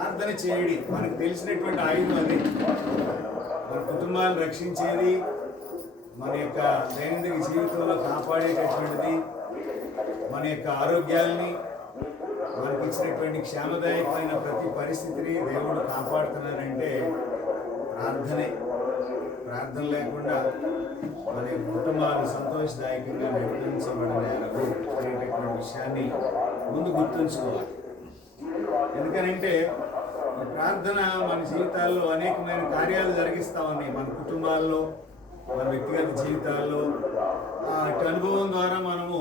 ప్రార్థన చేయడి మనకు తెలిసినటువంటి ఆయుధం అది. మన కుటుంబాన్ని రక్షించేది, మన యొక్క దైనందిక జీవితంలో కాపాడేటటువంటిది, మన యొక్క ఆరోగ్యాలని, మనకి ఇచ్చినటువంటి క్షేమదాయకమైన ప్రతి పరిస్థితిని దేవుడు కాపాడుతున్నారంటే ప్రార్థనే. ప్రార్థన లేకుండా మన యొక్క కుటుంబాలు సంతోషదాయకంగా నడిపించబడలేరు అనేటటువంటి విషయాన్ని ముందు గుర్తుంచుకోవాలి. ఎందుకనంటే ప్రార్థన మన జీవితాల్లో అనేకమైన కార్యాలు జరిగిస్తూ ఉన్నాయి. మన కుటుంబాల్లో, మన వ్యక్తిగత జీవితాల్లో అటు అనుభవం ద్వారా మనము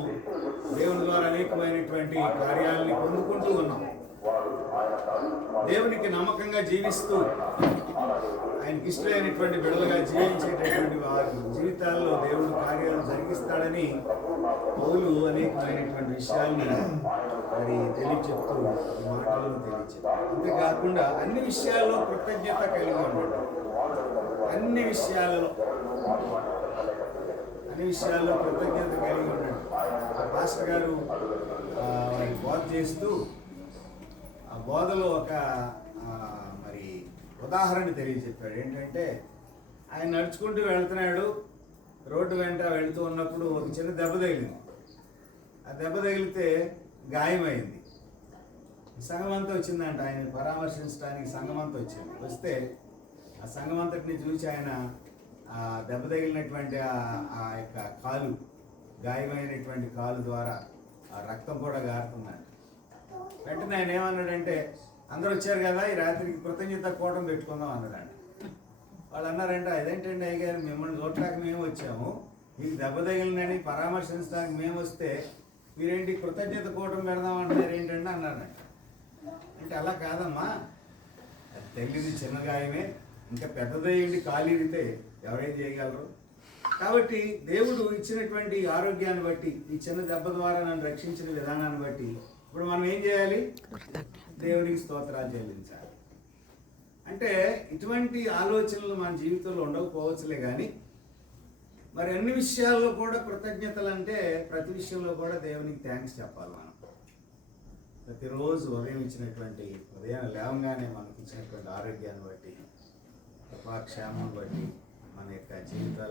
దేవుని ద్వారా అనేకమైనటువంటి కార్యాలని పొందుకుంటూ ఉన్నాం. దేవునికి నమ్మకంగా జీవిస్తూ ఆయనకి ఇష్టమైనటువంటి బిడ్డలుగా జీవించేటటువంటి వారి జీవితాల్లో దేవుడు కార్యాలు జరిగిస్తాడని పౌలు అనేకమైనటువంటి విషయాల్ని మరి తెలియచెప్తూ మాటలను తెలియచెప్తారు. అంతేకాకుండా అన్ని విషయాల్లో కృతజ్ఞత కలిగి ఉన్నాడు. అన్ని విషయాల్లో కృతజ్ఞత కలిగి ఉన్నాడు. పాస్టర్ గారు బోధ చేస్తూ ఆ బోధలో ఒక మరి ఉదాహరణ తెలియచెప్పాడు. ఏంటంటే ఆయన నడుచుకుంటూ వెళ్తున్నాడు, రోడ్డు వెంట వెళుతూ ఉన్నప్పుడు ఒక చిన్న దెబ్బ తగిలింది. ఆ దెబ్బ తగిలితే గాయమైంది. సంఘమంతా వచ్చిందంట ఆయన పరామర్శించడానికి. సంఘమంతా వచ్చింది. వస్తే ఆ సంఘమంతటిని చూసి ఆయన ఆ దెబ్బ తగిలినటువంటి ఆ యొక్క కాలు, గాయమైనటువంటి కాలు ద్వారా ఆ రక్తం కూడా గారుతుందంట. వెంటనే ఆయన ఏమన్నాడంటే, అందరూ వచ్చారు కదా, ఈ రాత్రికి కృతజ్ఞత కూటం పెట్టుకుందాం అన్నాడంట. వాళ్ళు అన్నారంటే, అదేంటండి అయ్యగారు, మిమ్మల్ని చూడటానికి మేము వచ్చాము, మీకు దెబ్బ తగిలినని పరామర్శించడానికి మేము వస్తే మీరేంటి కృతజ్ఞత కూటం పెడదాం అంటారు ఏంటంటే అన్నారంట. అంటే అలా కాదమ్మా, అది తగిలింది చిన్న గాయమే, ఇంకా పెద్దదయ్యండి కాలు ఇరిగితే ఎవరైనా చేయగలరు. కాబట్టి దేవుడు ఇచ్చినటువంటి ఆరోగ్యాన్ని బట్టి, ఈ చిన్న దెబ్బ ద్వారా నన్ను రక్షించిన విధానాన్ని బట్టి ఇప్పుడు మనం ఏం చేయాలి? దేవునికి స్తోత్రాలు చెల్లించాలి. అంటే ఇటువంటి ఆలోచనలు మన జీవితంలో ఉండకపోవచ్చులే, కానీ మరి అన్ని విషయాల్లో కూడా కృతజ్ఞతలు అంటే ప్రతి విషయంలో కూడా దేవునికి థ్యాంక్స్ చెప్పాలి. మనం ప్రతిరోజు ఉదయం ఇచ్చినటువంటి, ఉదయం లేవగానే మనకి ఇచ్చినటువంటి ఆరోగ్యాన్ని బట్టి, కృపాక్షేమం బట్టి మన యొక్క జీవితాలు